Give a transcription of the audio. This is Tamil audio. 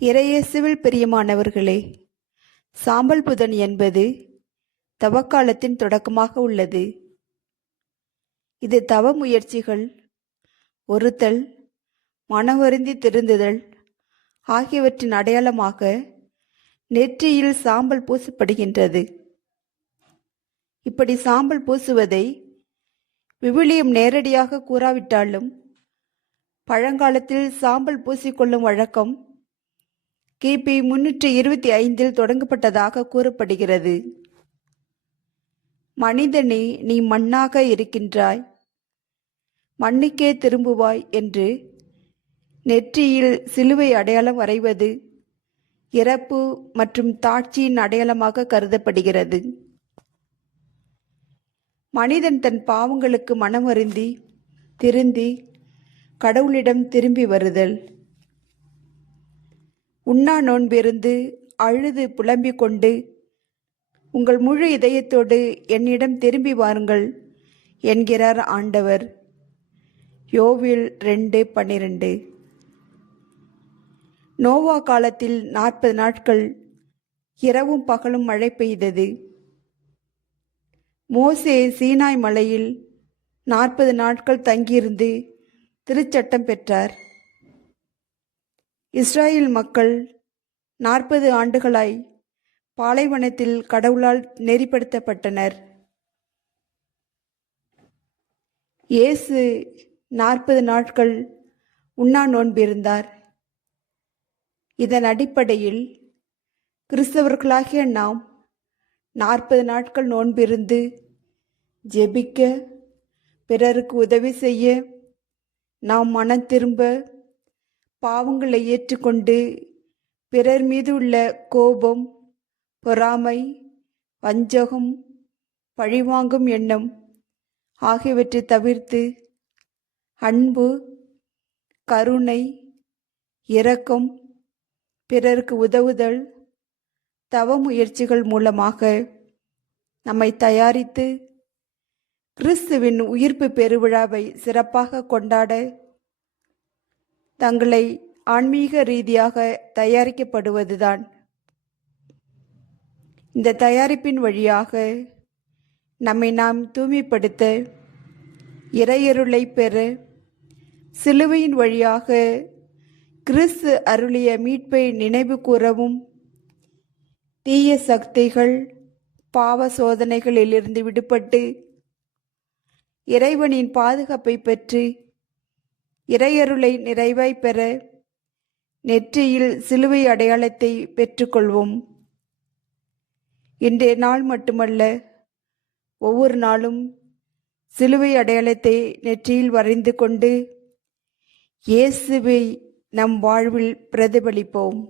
இறையேசுவில் பிரியமானவர்களே, சாம்பல் புதன் என்பது தவக்காலத்தின் தொடக்கமாக உள்ளது. இது தவ முயற்சிகள், ஒருத்தல், மனவருந்தி திருந்துதல் ஆகியவற்றின் அடையாளமாக நெற்றியில் சாம்பல் பூசப்படுகின்றது. இப்படி சாம்பல் பூசுவதை விவிலியம் நேரடியாக கூறாவிட்டாலும் பழங்காலத்தில் சாம்பல் பூசிக்கொள்ளும் வழக்கம் கிபி 325 தொடங்கப்பட்டதாக கூறப்படுகிறது. மனிதனே, நீ மண்ணாக இருக்கின்றாய், மண்ணுக்கே திரும்புவாய் என்று நெற்றியில் சிலுவை அடையாளம் வரைவது இறப்பு மற்றும் தாட்சியின் அடையாளமாக கருதப்படுகிறது. மனிதன் தன் பாவங்களுக்கு மனமருந்தி திருந்தி கடவுளிடம் திரும்பி வருதல். உண்ணா நோன்பிருந்து அழுது புலம்பிக் கொண்டு உங்கள் முழு இதயத்தோடு என்னிடம் திரும்பி வாருங்கள் என்கிறார் ஆண்டவர். யோவேல் 2:12. நோவா காலத்தில் 40 நாட்கள் இரவும் பகலும் மழை பெய்தது. மோசே சீனாய் மலையில் 40 நாட்கள் தங்கியிருந்து திருச்சட்டம் பெற்றார். இஸ்ராயேல் மக்கள் 40 ஆண்டுகளாய் பாலைவனத்தில் கடவுளால் நெறிப்படுத்தப்பட்டனர். இயேசு 40 நாட்கள் உண்ணா நோன்பிருந்தார். இதன் அடிப்படையில் கிறிஸ்தவர்களாகிய நாம் 40 நாட்கள் நோன்பிருந்து ஜெபிக்க, பிறருக்கு உதவி செய்ய, நாம் மனம் திரும்ப, பாவங்களை ஏற்றுக்கொண்டு பிறர் மீது உள்ள கோபம், பொறாமை, வஞ்சகம், பழிவாங்கும் எண்ணம் ஆகியவற்றை தவிர்த்து அன்பு, கருணை, இரக்கம், பிறருக்கு உதவுதல், தவ முயற்சிகள் மூலமாக நம்மை தயாரித்து கிறிஸ்துவின் உயிர்ப்பு பெருவிழாவை சிறப்பாக கொண்டாட தங்களை ஆன்மீக ரீதியாக தயாரிக்கப்படுவதுதான். இந்த தயாரிப்பின் வழியாக நம்மை நாம் தூய்மைப்படுத்த, இறையருளை பெற, சிலுவையின் வழியாக கிறிஸ்து அருளிய மீட்பை நினைவு கூறவும், தீய சக்திகள், பாவ சோதனைகளிலிருந்து விடுபட்டு இறைவனின் பாதுகாப்பை பெற்று இறையருளை நிறைவாய் பெற நெற்றியில் சிலுவை அடையாளத்தை பெற்றுக்கொள்வோம். இன்றைய நாள் மட்டுமல்ல, ஒவ்வொரு நாளும் சிலுவை அடையாளத்தை நெற்றியில் வரைந்து கொண்டு இயேசுவை நம் வாழ்வில் பிரதிபலிப்போம்.